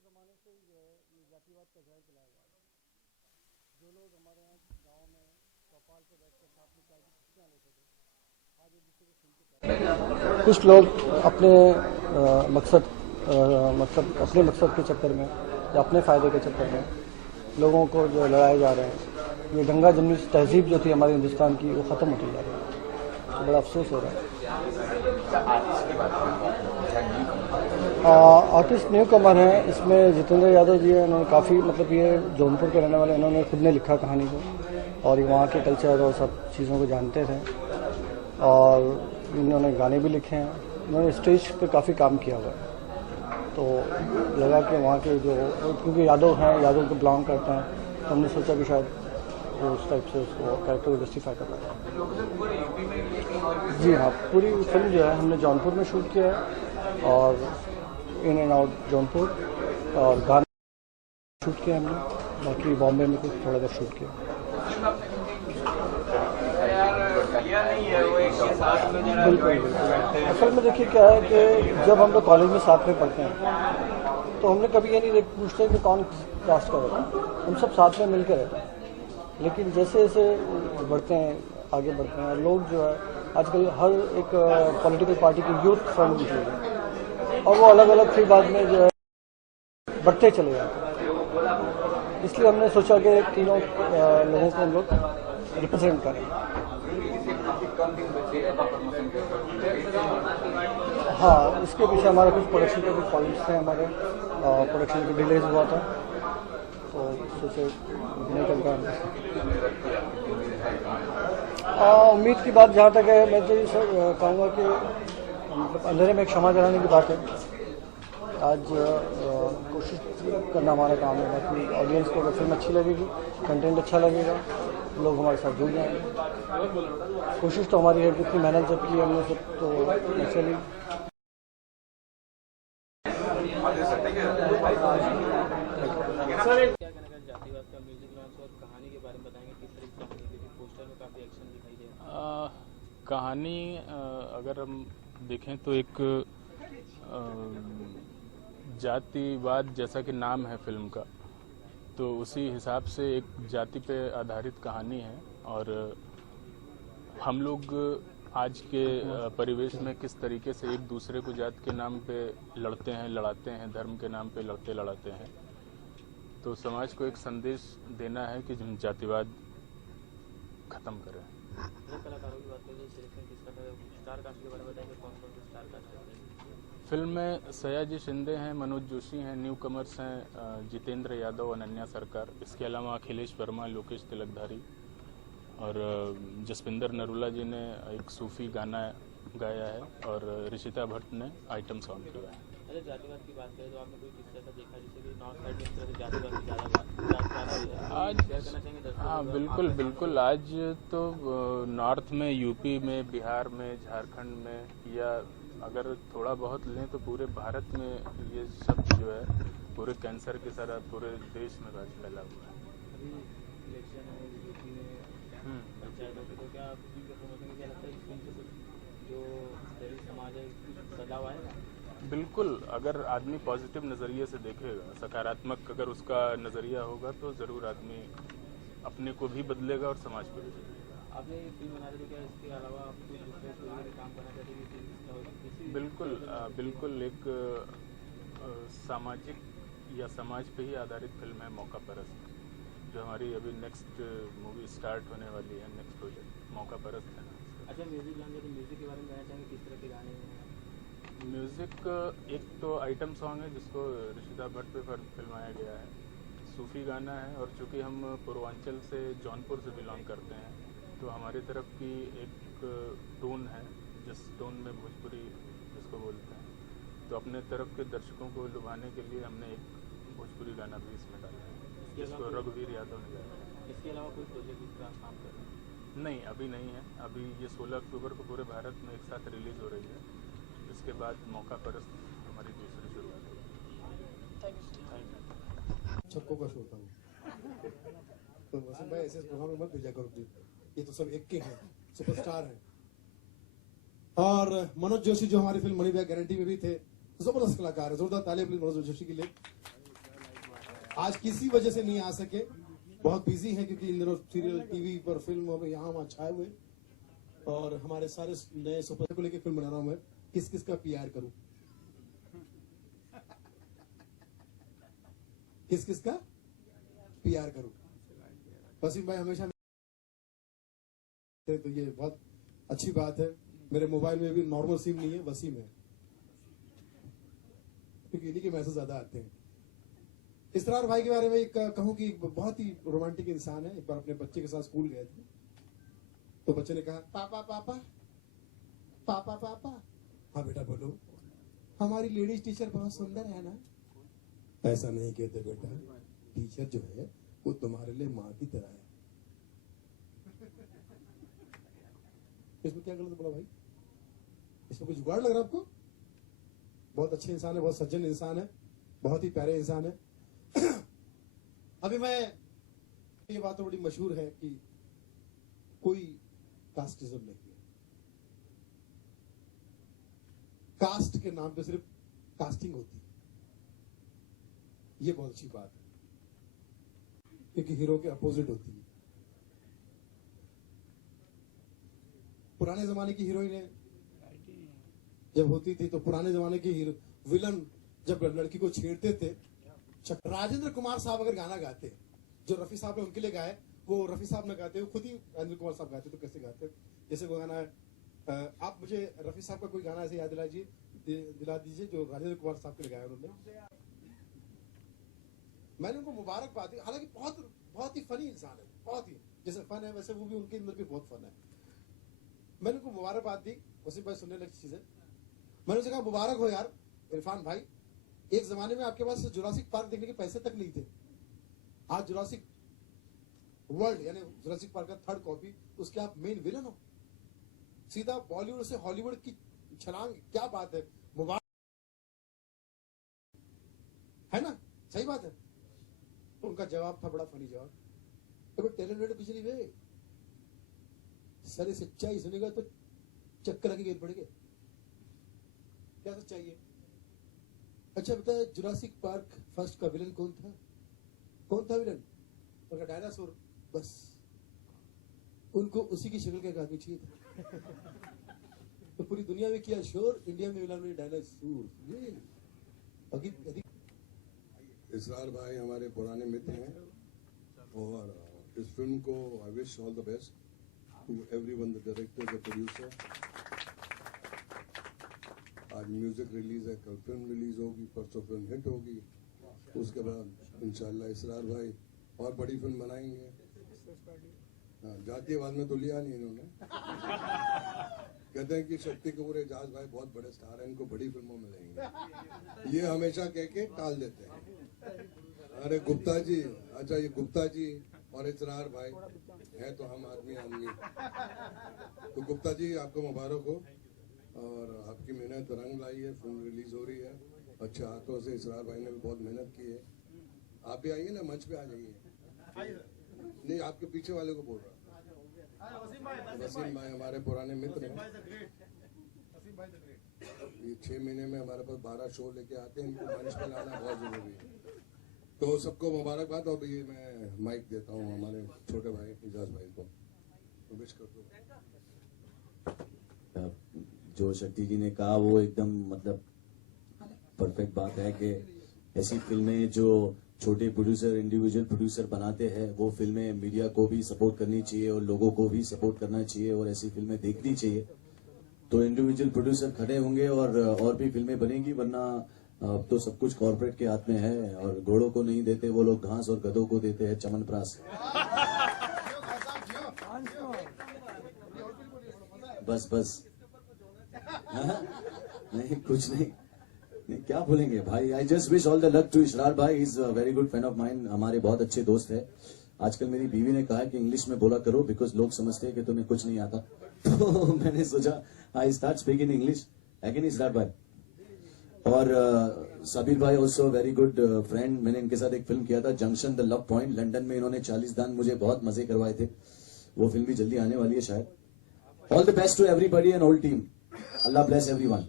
ज़माने से ही जो है ये जातिवाद का जहर फैलाया हुआ है। जो लोग हमारे यहाँ गांव में चौपाल पे बैठ कर साथ में चाय की चुस्कियाँ लेते थे, आज एक दूसरे को सुन के कुछ लोग अपने अपने मकसद के चक्कर में या अपने फ़ायदे के चक्कर में लोगों को जो लड़ाए जा रहे हैं। ये गंगा जमुनी तहजीब जो थी हमारे हिंदुस्तान की, वो ख़त्म होती जा रही है, तो बड़ा अफसोस हो रहा है। आर्टिस्ट न्यू कमर हैं, इसमें जितेंद्र यादव जी हैं। उन्होंने काफ़ी ये जौनपुर के रहने वाले, इन्होंने खुद ने लिखा कहानी को और वहाँ के कल्चर और सब चीज़ों को जानते थे और इन्होंने गाने भी लिखे हैं। इन्होंने स्टेज पे काफ़ी काम किया हुआ है, तो लगा कि वहाँ के जो, क्योंकि यादव हैं, यादव को बिलोंग करते हैं, तो हमने सोचा कि शायद वो उस टाइप से उसको कैरेक्टर को जस्टिफाई कर पाए। जी हाँ, पूरी फिल्म जो है हमने जौनपुर में शूट किया है और इन एंड आउट जौनपुर, और गाना शूट किया हमने, बाकी बॉम्बे में कुछ थोड़ा बहुत शूट किया। बिल्कुल बिल्कुल। असल में देखिए क्या है कि जब हम लोग कॉलेज में साथ में पढ़ते हैं तो हमने कभी ये नहीं पूछते कि कौन कास्ट का रहता है, हम सब साथ में मिलकर रहते हैं। लेकिन जैसे जैसे बढ़ते हैं, आगे बढ़ते हैं, लोग जो है आजकल हर एक पॉलिटिकल पार्टी की यूथ फ्रंट निकली है और वो अलग अलग फिर बाद में जो है बढ़ते चले जाते हैं। इसलिए हमने सोचा कि तीनों लोगों को हम लोग रिप्रेजेंट करें। हाँ, इसके पीछे हमारे कुछ प्रोडक्शन के कुछ प्रॉब्लम्स थे, हमारे प्रोडक्शन की डिलेज हुआ था, तो सोचे नहीं कर पाए। उम्मीद की बात जहाँ तक है, मैं तो ये कहूँगा कि अंधेरे में एक क्षमा कराने की बात है। आज कोशिश करना हमारा काम है, बाकी ऑडियंस को अगर फिल्म अच्छी लगेगी, कंटेंट अच्छा लगेगा, लोग हमारे साथ जुड़ जाएंगे। कोशिश तो हमारी है, जितनी मेहनत जब की हमने सब, तो नेचुरली जातिवाद का म्यूजिक लॉन्च और कहानी के बारे में बताएंगे, किस तरह की कहानी, क्योंकि पोस्टर में काफ़ी एक्शन दिखाई दे रहा है। कहानी अगर हम देखें तो एक जातिवाद जैसा कि नाम है फिल्म का, तो उसी हिसाब से एक जाति पे आधारित कहानी है। और हम लोग आज के परिवेश में किस तरीके से एक दूसरे को जात के नाम पे लड़ते हैं, लड़ाते हैं, धर्म के नाम पे लड़ते लड़ाते हैं। तो समाज को एक संदेश देना है कि हम जातिवाद खत्म करें। कलाकारों की बात करें, सिलेक्शन किसका था, स्टार कास्ट के बारे में बताएंगे, कौन कौन से स्टार कास्ट है फिल्म में? सयाजी शिंदे हैं, मनोज जोशी हैं, न्यू कमर्स हैं जितेंद्र यादव, अनन्या सरकार। इसके अलावा अखिलेश वर्मा, लोकेश तिलकधारी और जसविंदर नरूला जी ने एक सूफी गाना गाया है और ऋषिता भट्ट ने आइटम सॉन्ग किया है। अगर जातिवाद की बात करें तो आपने कोई किस्सा ऐसा देखा जिससे कि नॉर्थ साइड में इस तरह से जातिवाद की ज़्यादा आज शेयर करना चाहेंगे? हाँ बिल्कुल बिल्कुल। आज तो नॉर्थ में, यूपी में, बिहार में, झारखंड में, या अगर थोड़ा बहुत लें तो पूरे भारत में ये सब जो है पूरे कैंसर की तरह पूरे देश में फैला हुआ है। अभी इलेक्शन है यूपी में, पंचायतों के, तो क्या प्रमोशन क्या लगता है कि फिल्म से कुछ जो दलित समाज है कुछ बदलाव आएगा? बिल्कुल, अगर आदमी पॉजिटिव नज़रिए से देखेगा, सकारात्मक अगर उसका नज़रिया होगा तो ज़रूर आदमी अपने को भी बदलेगा और समाज को भी बदलेगा। आपने ये फिल्म बना रहे थे, क्या इसके अलावा आप कुछ दूसरे स्टोरी में काम करना चाहते हैं? बिल्कुल बिल्कुल। एक सामाजिक या समाज पे ही आधारित फिल्म है मौका परस्त, जो हमारी अभी नेक्स्ट मूवी स्टार्ट होने वाली है, नेक्स्ट प्रोजेक्ट मौका परस्त है ना। अच्छा, म्यूजिक लॉन्च है तो म्यूजिक के बारे में कहना चाहेंगे, किस तरह के गाने हैं? म्यूज़िक एक तो आइटम सॉन्ग है जिसको ऋषिता भट्ट पे फिल्माया गया है, सूफी गाना है। और चूँकि हम पूर्वांचल से, जौनपुर से बिलोंग करते हैं, तो हमारी तरफ की एक टोन है जिस टोन में भोजपुरी जिसको बोलते हैं, तो अपने तरफ के दर्शकों को लुभाने के लिए हमने एक भोजपुरी गाना भी इसमें डाला है, जिसको रघुवीर यादव ने गाया है। इसके अलावा कोई प्रोजेक्ट जिस पर आप काम कर रहे हैं? नहीं, अभी नहीं है। अभी ये 16 अक्टूबर को पूरे भारत में एक साथ रिलीज़ हो रही है। इसके बाद मौका परस्त हमारी दूसरी शुरुआत होगी। Thank you. छक्कों का शो था तो वसीम भाई ऐसे प्रोग्राम में मत भेजा करो प्लीज, ये तो सब एक के हैं, सुपरस्टार हैं। और मनोज जोशी जो हमारी फिल्म मनी बैग गारंटी में भी थे, जबरदस्त कलाकार है, जोरदार तालियां प्लीज मनोज जोशी के लिए। आज किसी वजह से नहीं आ सके, बहुत बिजी हैं क्योंकि इन दिनों सीरियल, टीवी पर, फिल्म और यहाँ वहाँ छाए हुए। और हमारे सारे नए सुपर को लेकर फिल्म बना रहा हूं मैं, किस किस का पीआर करूं, किस किस का पीआर करूं। वसीम भाई हमेशा, तो ये बहुत अच्छी बात है। मेरे मोबाइल में भी नॉर्मल सिम नहीं है, वसीम है, क्योंकि इन्हीं के मैसेज ज्यादा आते हैं। इसरार भाई के बारे में एक कहूं कि बहुत ही रोमांटिक इंसान है। एक बार अपने बच्चे के साथ स्कूल गए थे, तो बच्चे ने कहा पापा पापा पापा पापा। हाँ बेटा बोलो। हमारी लेडीज टीचर बहुत सुंदर है ना। ऐसा नहीं कहते बेटा, टीचर जो है वो तुम्हारे लिए माँ की तरह है। इसमें क्या गलत बोला भाई? इसमें कुछ जुगाड़ लग रहा है आपको? बहुत अच्छे इंसान है, बहुत सज्जन इंसान है, बहुत ही प्यारे इंसान है। अभी मैं, ये बात तो बड़ी मशहूर है कि कोई कास्टिज्म नहीं है। कास्ट के नाम पे सिर्फ कास्टिंग होती है, ये बहुत अच्छी बात है, क्योंकि हीरो के अपोजिट होती है। पुराने जमाने की हीरोइनें जब होती थी, तो पुराने जमाने की हीरो विलन जब लड़की को छेड़ते थे, राजेंद्र कुमार साहब अगर गाना गाते, जो रफी साहब ने उनके लिए गाए, वो रफी साहब ने गाते, वो खुद ही राजेंद्र कुमार साहब गाते, तो कैसे गाते? जैसे वो गाना है, आप मुझे रफी साहब का कोई गाना ऐसे याद दिला दीजिए जो राजेंद्र कुमार साहब के लिए गाया उन्होंने। मैंने उनको मुबारकबाद दी, हालांकि बहुत ही फनी इंसान है, बहुत ही, जैसे फन है वैसे वो भी उनके अंदर भी बहुत फन है। मैंने उनको मुबारकबाद दी। वसीम भाई सुनने लगी चीजें, मैंने उनसे कहा मुबारक हो यार इरफान भाई, एक जमाने में आपके पास जुरासिक पार्क देखने के पैसे तक नहीं थे, आज जुरासिक वर्ल्ड यानी जुरासिक पार्क का 3rd कॉपी, उसके आप मेन विलन हो। सीधा बॉलीवुड से हॉलीवुड की छलांग, क्या बात है, मुबारक है ना, सही बात है। तो उनका जवाब था बड़ा फनी जवाब, तो टैलेंटेड कुछ नहीं वे, सारी सच्चाई सुनेगा तो चक्कर आके गिर पड़ेगा। क्या सच्चाई है? अच्छा बताया, जुरासिक पार्क फर्स्ट का विलन कौन था? कौन था विलन? उनका डायनासोर, बस उनको उसी की शक्ल का एक आदमी चाहिए था। तो पूरी दुनिया में किया शोर, इंडिया में विलन में डायनासोर। इसरार भाई हमारे पुराने मित्र हैं, और इस फिल्म को I wish all the best to everyone, the director, the producer. आज म्यूजिक रिलीज है, कल फिल्म रिलीज होगी, परसों फिल्म हिट होगी, उसके बाद इंशाल्लाह इसरार भाई और बड़ी फिल्म बनाएंगे। हाँ, जातीयवाद में तो लिया नहीं इन्होंने। कहते हैं कि शक्ति कपूर, एजाज भाई बहुत बड़े स्टार हैं, इनको बड़ी फिल्मों में लेंगे, ये हमेशा कह के टाल देते हैं। अरे गुप्ता जी, अच्छा ये गुप्ता जी और इसरार भाई है तो हम आदमी। तो गुप्ता जी आपको मुबारक हो, और आपकी मेहनत रंग लाई है, फिल्म रिलीज हो रही है अच्छे हाथों से। इसरार भाई ने भी बहुत मेहनत की है। आप भी आइए ना, मंच पे आ जाइए। नहीं, आपके पीछे वाले को बोल रहा हूँ। वसीम भाई हमारे पुराने मित्र हैं, ये 6 महीने में हमारे पास 12 शो लेके आते हैं, इनको मंच पे लाना बहुत जरूरी है। तो सबको मुबारकबाद। और ये मैं माइक देता हूँ हमारे छोटे भाई एजाज भाई को, विश कर दो। जो शक्ति जी ने कहा वो एकदम मतलब परफेक्ट बात है कि ऐसी फिल्में जो छोटे प्रोड्यूसर, इंडिविजुअल प्रोड्यूसर बनाते हैं, वो फिल्में मीडिया को भी सपोर्ट करनी चाहिए और लोगों को भी सपोर्ट करना चाहिए और ऐसी फिल्में देखनी चाहिए। तो इंडिविजुअल प्रोड्यूसर खड़े होंगे और भी फिल्में बनेंगी, वरना अब तो सब कुछ कॉर्पोरेट के हाथ में है, और घोड़ों को नहीं देते वो लोग घास, और गधों को देते हैं चमनप्राश। बस हाँ? नहीं कुछ नहीं, क्या बोलेंगे भाई। I just wish all the luck to Israr भाई, is a very good friend of mine, हमारे बहुत अच्छे दोस्त है। आजकल मेरी बीवी ने कहा कि इंग्लिश में बोला करो, बिकॉज लोग समझते हैं कि तुम्हें कुछ नहीं आता। तो मैंने सोचा I start speaking English again Israr भाई। और सबीर भाई ऑल्सो वेरी गुड फ्रेंड, मैंने इनके साथ एक फिल्म किया था junction the love point, London में इन्होंने 40 दान मुझे बहुत मजे करवाए थे। वो फिल्म भी जल्दी आने वाली है शायद। All the best to everybody and all team, Allah bless everyone.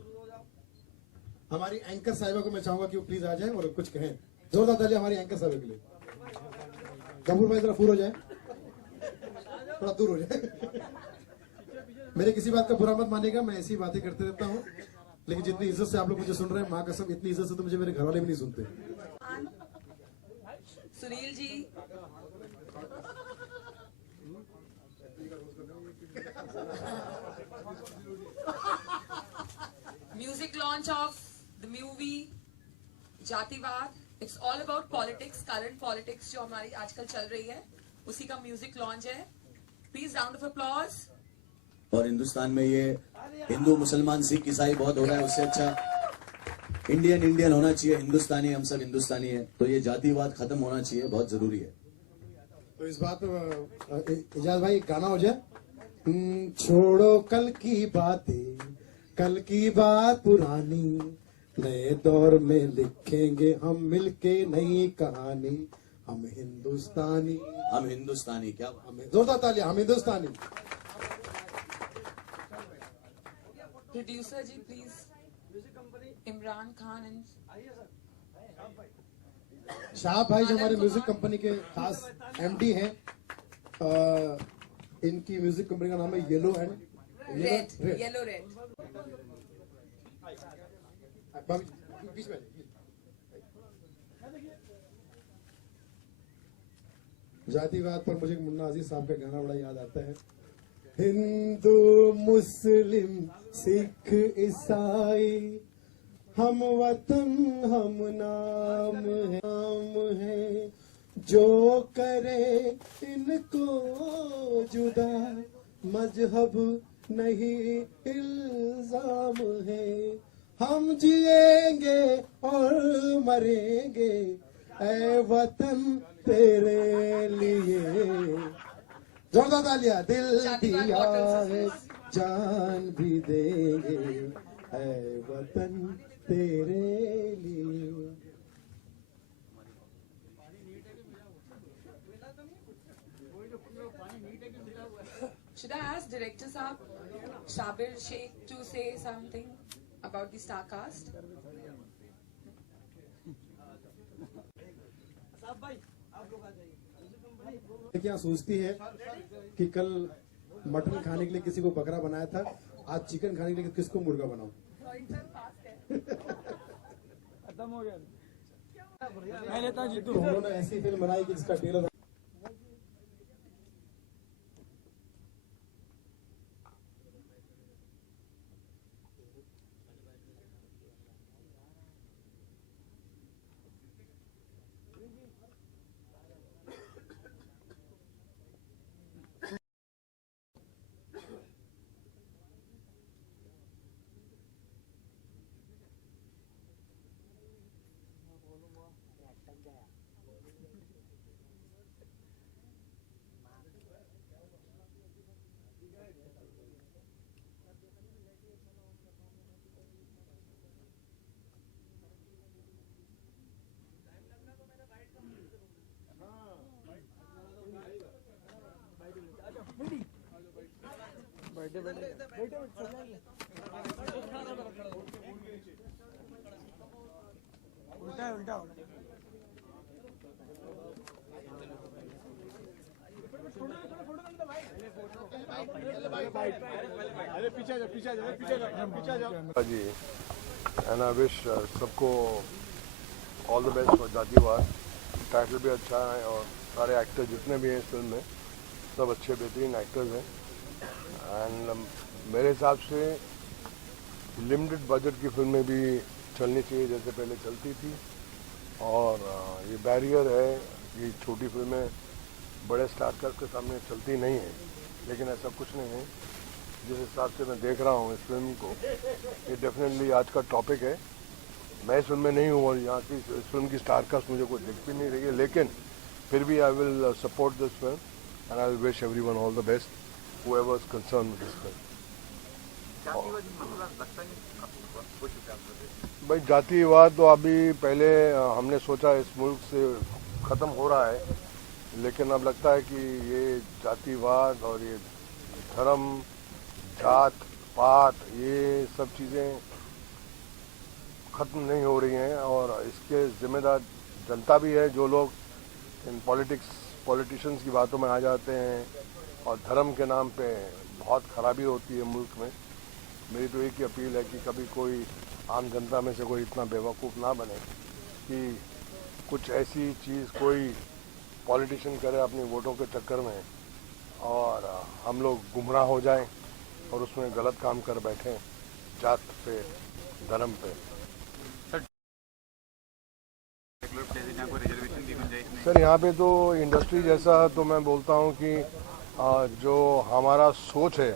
हमारी एंकर साहिबा को मैं चाहूंगा कि वो प्लीज आ जाए और कुछ कहें। जोरदार ताली हमारे एंकर साहब के लिए। कपूर भाई जरा दूर हो जाए, थोड़ा दूर हो जाए। मेरे किसी बात का बुरा मत मानेगा, मैं ऐसी बातें करते रहता हूँ, लेकिन जितनी इज्जत से आप लोग मुझे सुन रहे हैं, माँ कसम इतनी इज्जत से तो मुझे मेरे घर वाले भी नहीं सुनते। Sunil ji, music launch of the movie Jatiwad. It's all about politics, current politics जो हमारी आजकल चल रही है, उसी का म्यूजिक लॉन्च है। Please round of applause. और हिंदुस्तान में ये हिंदू मुसलमान सिख ईसाई बहुत हो रहा है, उससे अच्छा इंडियन होना चाहिए। हिंदुस्तानी, हम सब हिंदुस्तानी है, तो ये जातिवाद खत्म होना चाहिए, बहुत जरूरी है। तो इस बात पे इजाज भाई गाना हो जाए। छोड़ो कल की बातें, कल की बात पुरानी, नए दौर में लिखेंगे हम मिलके नई कहानी। हम हिंदुस्तानी, क्या हमें जोरदार तालियां, हम हिंदुस्तानी। Producer ji please, Imran Khan and Shah भाई जो हमारे म्यूजिक कंपनी के खास एमडी हैं, इनकी म्यूजिक कंपनी का नाम है येलो रेड। बीच में जातिवाद पर मुझे मुन्ना अजीज साहब का गाना बड़ा याद आता है। हिंदू मुस्लिम सिख ईसाई, हम वतन हम नाम है, जो करे इनको जुदा मजहब नहीं इल्जाम है। हम जिएंगे और मरेंगे ऐ वतन तेरे लिए। जोरदार तालियां। दिल दिया है जान भी देंगे ऐ वतन तेरे लिए। Should I ask director Saab, Shabir Sheikh, to say something about the star cast? क्या सोचती है कि कल मटन खाने के लिए किसी को बकरा बनाया था, आज चिकन खाने के लिए किसको मुर्गा बनाओ। खत्म हो गया। मैं लेता हूं जीतू। तो उन्होंने ऐसी फिल्म बनाई कि जिसका ट्रेलर उल्टा है, उल्टा हो। जी एंड आई विश सबको ऑल द बेस्ट फॉर जातिवाद। टाइटल भी अच्छा है और सारे एक्टर जितने भी हैं इस फिल्म में सब अच्छे बेहतरीन एक्टर्स हैं। एंड मेरे हिसाब से लिमिटेड बजट की फिल्में भी चलनी चाहिए जैसे पहले चलती थी। और ये बैरियर है कि छोटी फिल्में बड़े स्टारकास्ट के सामने चलती नहीं है, लेकिन ऐसा कुछ नहीं है। जिस हिसाब से मैं देख रहा हूँ इस फिल्म को, ये डेफिनेटली आज का टॉपिक है। मैं इस फिल्म में नहीं हूँ और यहाँ की इस फिल्म की स्टारकास्ट मुझे कोई दिख भी नहीं रही है, लेकिन फिर भी I will support this film and I will wish everyone all the best whoever is concerned with this film. भाई जातिवाद तो अभी पहले हमने सोचा इस मुल्क से ख़त्म हो रहा है, लेकिन अब लगता है कि ये जातिवाद और ये धर्म, जात पात, ये सब चीज़ें ख़त्म नहीं हो रही हैं और इसके जिम्मेदार जनता भी है जो लोग इन पॉलिटिशियंस की बातों में आ जाते हैं और धर्म के नाम पे बहुत खराबी होती है मुल्क में। मेरी तो एक ही अपील है कि कभी कोई आम जनता में से कोई इतना बेवकूफ़ ना बने कि कुछ ऐसी चीज़ कोई पॉलिटिशियन करे अपनी वोटों के चक्कर में और हम लोग गुमराह हो जाएं और उसमें गलत काम कर बैठें जात पे, धर्म पे। सर यहाँ पे तो इंडस्ट्री जैसा तो मैं बोलता हूँ कि जो हमारा सोच है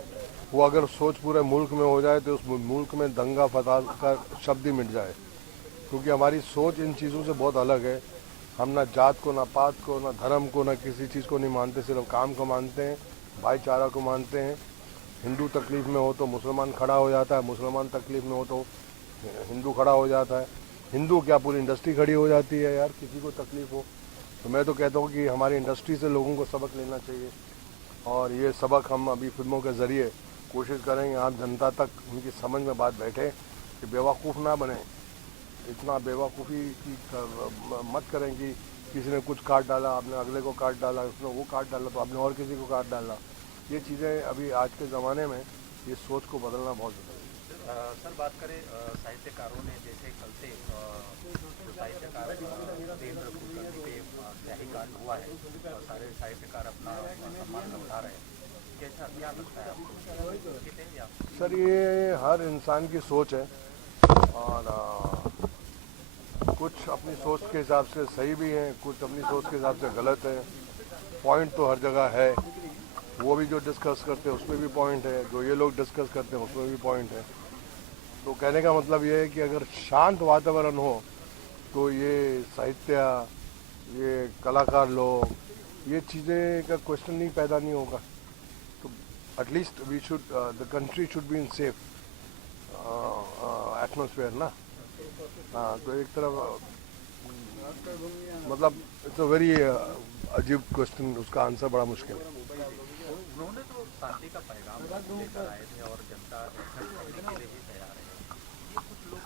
वो अगर सोच पूरे मुल्क में हो जाए तो उस मुल्क में दंगा फसाद का शब्द ही मिट जाए, क्योंकि हमारी सोच इन चीज़ों से बहुत अलग है। हम ना जात को, ना पात को, ना धर्म को, ना किसी चीज़ को नहीं मानते, सिर्फ काम को मानते हैं, भाईचारा को मानते हैं। हिंदू तकलीफ़ में हो तो मुसलमान खड़ा हो जाता है, मुसलमान तकलीफ़ में हो तो हिंदू खड़ा हो जाता है। हिंदू क्या पूरी इंडस्ट्री खड़ी हो जाती है यार, किसी को तकलीफ़ हो तो। मैं तो कहता हूँ कि हमारी इंडस्ट्री से लोगों को सबक लेना चाहिए और ये सबक हम अभी फिल्मों के ज़रिए कोशिश करेंगे आम जनता तक उनकी समझ में बात बैठे कि बेवकूफ़ ना बने। इतना बेवकूफ़ी की मत करें कि किसी ने कुछ काट डाला, आपने अगले को काट डाला, उसने वो काट डाला तो आपने और किसी को काट डाला। ये चीज़ें अभी आज के ज़माने में ये सोच को बदलना बहुत ज़रूरी है। सर बात करें साहित्यकारों ने, जैसे कल से जो साहित्यकार देवेंद्र कुलकर्णी पे स्याही कांड हुआ है और सारे साहित्यकार अपना सम्मान उठा रहे हैं, कैसा क्या लगता है आपको? सर ये हर इंसान की सोच है और कुछ अपनी सोच के हिसाब से सही भी हैं, कुछ अपनी सोच के हिसाब से गलत है। पॉइंट तो हर जगह है, वो भी जो डिस्कस करते हैं उसमें भी पॉइंट है, जो ये लोग डिस्कस करते हैं उसमें भी पॉइंट है। तो कहने का मतलब ये है कि अगर शांत वातावरण हो तो ये साहित्य, ये कलाकार लोग, ये चीज़ें का क्वेश्चन नहीं पैदा नहीं होगा। तो at least we should, the country should be in safe atmosphere ना। हाँ, तो एक तरफ मतलब इट्स अ वेरी अजीब क्वेश्चन, उसका आंसर बड़ा मुश्किल है। उन्होंने तो शांति का पैगाम लेकर आए थे और जनता के लिए ही तैयार है। ये कुछ लोग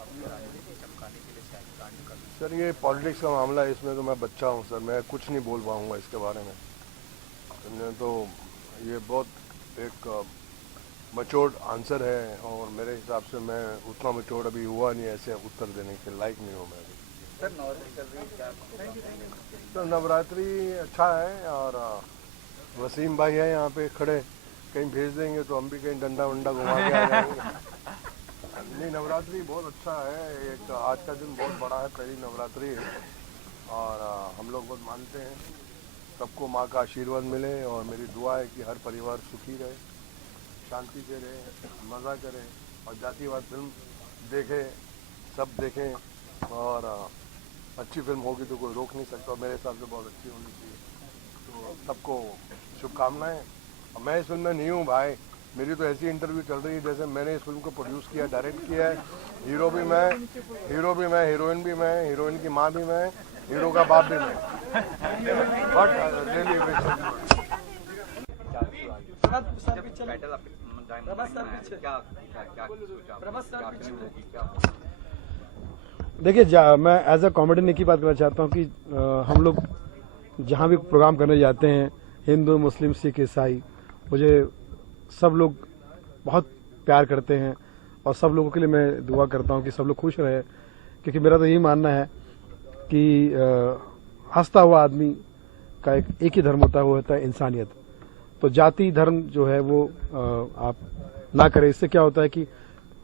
अपनी राजनीति चमकाने के लिए शायद कांड कर। सर ये पॉलिटिक्स का मामला है, इसमें तो मैं बच्चा हूँ सर, मैं कुछ नहीं बोल पाऊँगा इसके बारे में। तो ये बहुत एक मैच्योर्ड आंसर है और मेरे हिसाब से मैं उतना मैच्योर्ड अभी हुआ नहीं, ऐसे उत्तर देने के लायक नहीं हूँ मैं अभी। सर नवरात्रि अच्छा है और वसीम भाई है यहाँ पे खड़े, कहीं भेज देंगे तो हम भी कहीं डंडा वंडा घुमा के आ जाएंगे। नहीं, नवरात्रि बहुत अच्छा है, एक आज का दिन बहुत बड़ा है, पहली नवरात्रि है और हम लोग बहुत मानते हैं। सबको माँ का आशीर्वाद मिले और मेरी दुआ है कि हर परिवार सुखी रहे, शांति से रहे, मज़ा करें और जातिवाद फिल्म देखें, सब देखें और अच्छी फिल्म होगी तो कोई रोक नहीं सकता। मेरे हिसाब से बहुत अच्छी होनी चाहिए, तो सबको शुभकामनाएं। मैं इस फिल्म में नहीं हूँ भाई, मेरी तो ऐसी इंटरव्यू चल रही है जैसे मैंने इस फिल्म को प्रोड्यूस किया, डायरेक्ट किया है। हीरो भी मैं, हीरोइन भी मैं, हीरोइन की माँ भी मैं, हीरो का बाप भी मैं। बट रियली देखिए, मैं एज अ कॉमेडियन एक ही बात करना चाहता हूँ कि हम लोग जहाँ भी प्रोग्राम करने जाते हैं, हिंदू, मुस्लिम, सिख, ईसाई, मुझे सब लोग बहुत प्यार करते हैं और सब लोगों के लिए मैं दुआ करता हूँ कि सब लोग खुश रहे, क्योंकि मेरा तो यही मानना है कि हंसता हुआ आदमी का एक ही धर्म होता है, वो होता है इंसानियत। तो जाति धर्म जो है वो आप ना करें। इससे क्या होता है कि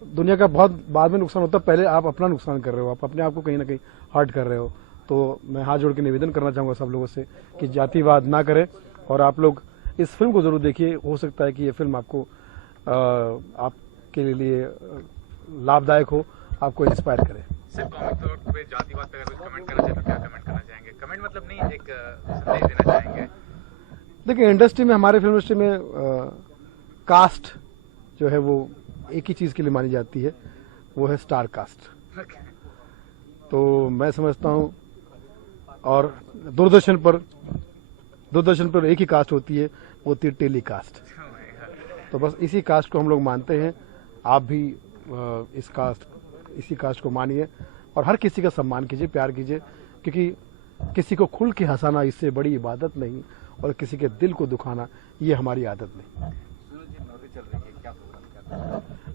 दुनिया का बहुत बाद में नुकसान होता है, पहले आप अपना नुकसान कर रहे हो, आप अपने आप को कहीं ना कहीं हर्ट कर रहे हो। तो मैं हाथ जोड़ के निवेदन करना चाहूँगा सब लोगों से कि जातिवाद ना करें और आप लोग इस फिल्म को जरूर देखिए। हो सकता है कि ये फिल्म आपको आपके लिए लाभदायक हो, आपको इंस्पायर करे। सिर्फ कमेंट तौर पे जातिवाद पे अगर कुछ कमेंट करना चाहे तो क्या कमेंट करना चाहेंगे? कमेंट मतलब नहीं, एक संदेश देना चाहेंगे? देखिए, इंडस्ट्री में, हमारे फिल्म इंडस्ट्री में कास्ट जो है वो एक ही चीज के लिए मानी जाती है, वो है स्टार कास्ट। तो मैं समझता हूँ, और दूरदर्शन पर एक ही कास्ट होती है, वो थी टेली कास्ट। तो बस इसी कास्ट को हम लोग मानते हैं। आप भी इसी कास्ट को मानिए और हर किसी का सम्मान कीजिए, प्यार कीजिए। क्योंकि किसी को खुल के हंसाना इससे बड़ी इबादत नहीं, और किसी के दिल को दुखाना ये हमारी आदत नहीं।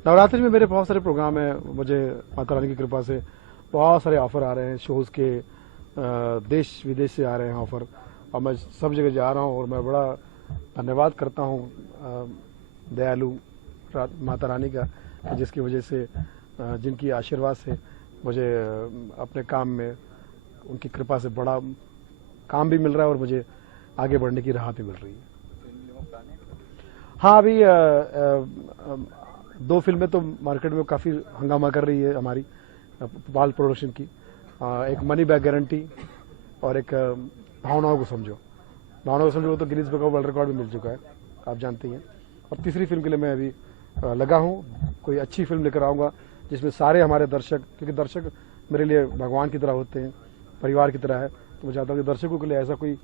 नवरात्रि में मेरे बहुत सारे प्रोग्राम हैं, मुझे माता रानी की कृपा से बहुत सारे ऑफर आ रहे हैं, शोज़ के देश विदेश से आ रहे हैं ऑफर, और मैं सब जगह जा रहा हूँ। और मैं बड़ा धन्यवाद करता हूँ दयालु माता रानी का, जिसकी वजह से जिनकी आशीर्वाद से मुझे अपने काम में उनकी कृपा से बड़ा काम भी मिल रहा है और मुझे आगे बढ़ने की राह भी मिल रही है। हाँ, अभी 2 फिल्में तो मार्केट में काफ़ी हंगामा कर रही है हमारी पाल प्रोडक्शन की, एक मनी बैक गारंटी और एक भावनाओं को समझो। भावनाओं को समझो तो Guinness book of world record भी मिल चुका है, आप जानते हैं। और तीसरी फिल्म के लिए मैं अभी लगा हूँ, कोई अच्छी फिल्म लेकर आऊँगा जिसमें सारे हमारे दर्शक, क्योंकि दर्शक मेरे लिए भगवान की तरह होते हैं, परिवार की तरह है, तो मैं चाहता हूँ कि दर्शकों के लिए ऐसा कोई